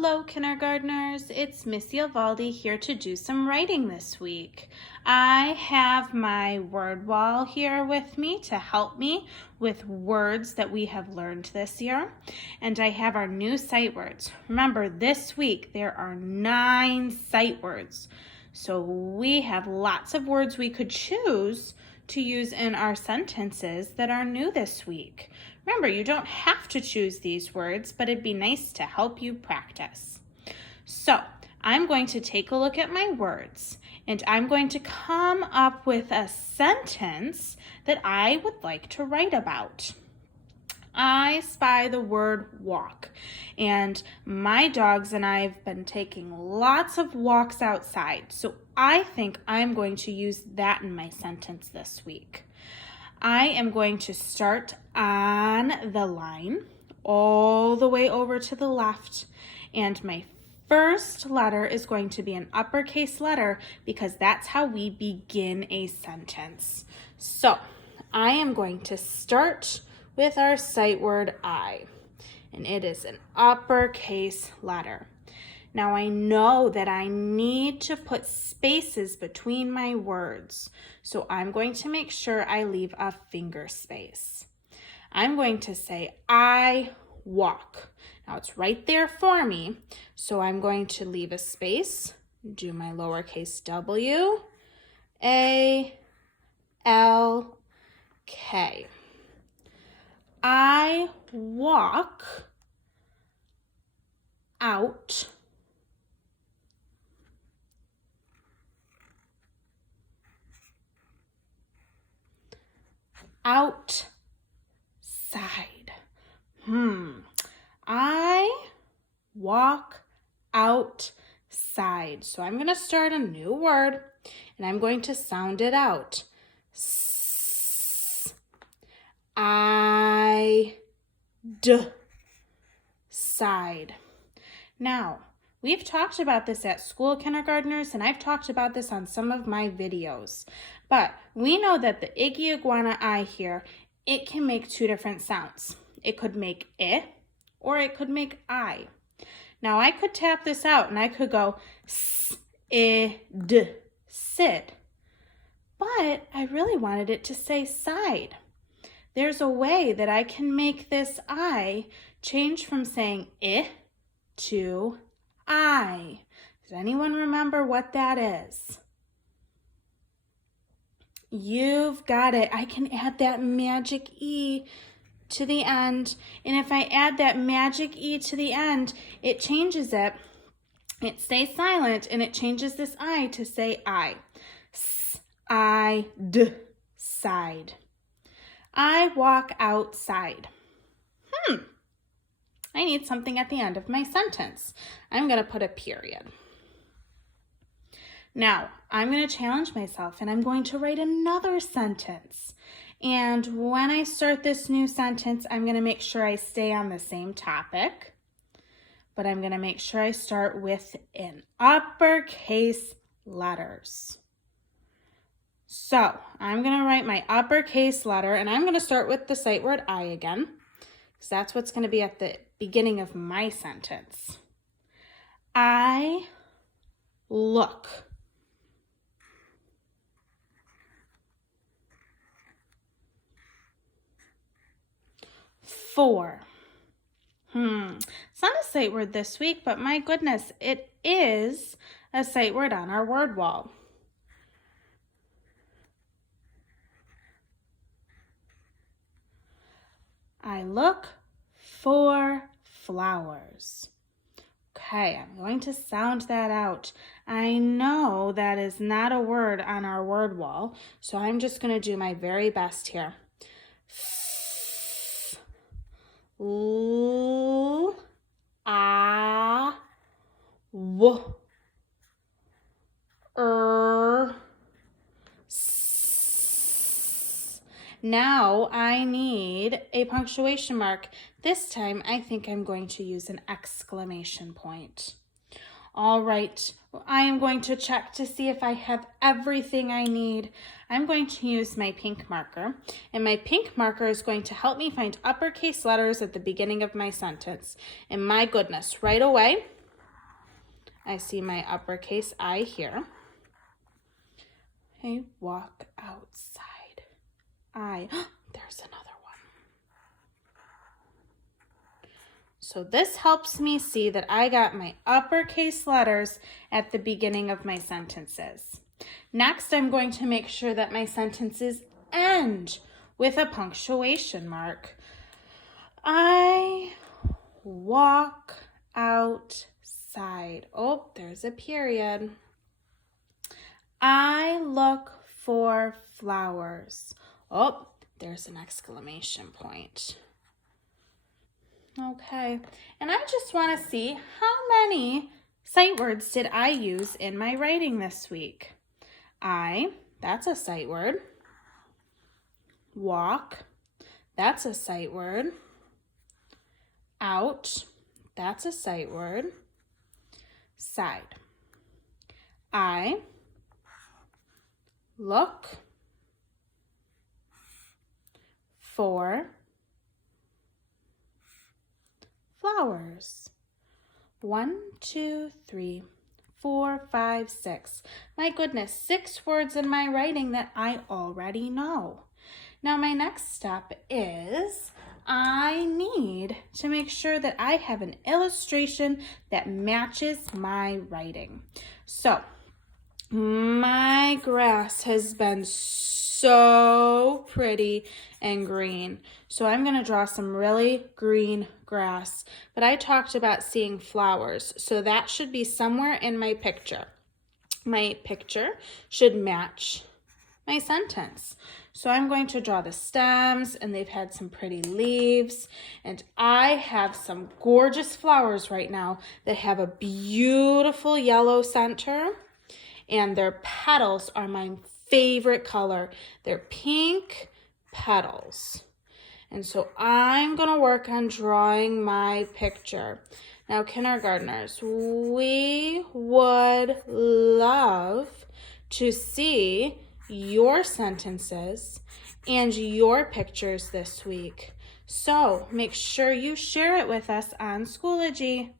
Hello, kindergartners. It's Miss Yovaldi here to do some writing this week. I have my word wall here with me to help me with words that we have learned this year. And I have our new sight words. Remember, this week there are 9 sight words. So we have lots of words we could choose to use in our sentences that are new this week. Remember, you don't have to choose these words, but it'd be nice to help you practice. So I'm going to take a look at my words, and I'm going to come up with a sentence that I would like to write about. I spy the word walk, and my dogs and I have been taking lots of walks outside, so I think I'm going to use that in my sentence this week. I am going to start on the line all the way over to the left, and my first letter is going to be an uppercase letter because that's how we begin a sentence. So I am going to start with our sight word I, and it is an uppercase letter. Now I know that I need to put spaces between my words, so I'm going to make sure I leave a finger space. I'm going to say I walk. Now it's right there for me, so I'm going to leave a space, do my lowercase w, a, l, k. I walk out outside. I walk outside. So I'm going to start a new word and I'm going to sound it out. Side. Now, we've talked about this at school, kindergartners, and I've talked about this on some of my videos. But we know that the Iggy Iguana I here, it can make 2 different sounds. It could make I or it could make I. Now I could tap this out and I could go s-i-d, sit. But I really wanted it to say side. There's a way that I can make this I change from saying I to I. Does anyone remember what that is? You've got it. I can add that magic E to the end. And if I add that magic E to the end, it changes it. It stays silent and it changes this I to say I. S-I-d, side. I walk outside. I need something at the end of my sentence. I'm going to put a period. Now, I'm going to challenge myself and I'm going to write another sentence. And when I start this new sentence, I'm going to make sure I stay on the same topic, but I'm going to make sure I start with in uppercase letters. So I'm going to write my uppercase letter and I'm going to start with the sight word I again, because that's what's going to be at the beginning of my sentence. I look. For. It's not a sight word this week, but my goodness, it is a sight word on our word wall. I look for flowers. Okay, I'm going to sound that out. I know that is not a word on our word wall, so I'm just going to do my very best here. L, A, W, S. Now I need a punctuation mark. This time I think I'm going to use an exclamation point. All right, I am going to check to see if I have everything I need. I'm going to use my pink marker, and my pink marker is going to help me find uppercase letters at the beginning of my sentence. And my goodness, right away, I see my uppercase I here. Okay, walk outside. There's another one. So this helps me see that I got my uppercase letters at the beginning of my sentences. Next, I'm going to make sure that my sentences end with a punctuation mark. I walk outside. Oh, there's a period. I look for flowers. Oh, there's an exclamation point. Okay, and I just want to see how many sight words did I use in my writing this week. That's a sight word. Walk, that's a sight word. Out, that's a sight word. Side. I look for flowers. 1, 2, 3, 4, 5, 6. My goodness, 6 words in my writing that I already know. Now my next step is I need to make sure that I have an illustration that matches my writing. So my grass has been so pretty and green. So I'm going to draw some really green grass. But I talked about seeing flowers. So that should be somewhere in my picture. My picture should match my sentence. So I'm going to draw the stems, and they've had some pretty leaves. And I have some gorgeous flowers right now that have a beautiful yellow center. And their petals are my favorite color. They're pink petals. And so I'm going to work on drawing my picture. Now, kindergartners, we would love to see your sentences and your pictures this week. So make sure you share it with us on Schoology.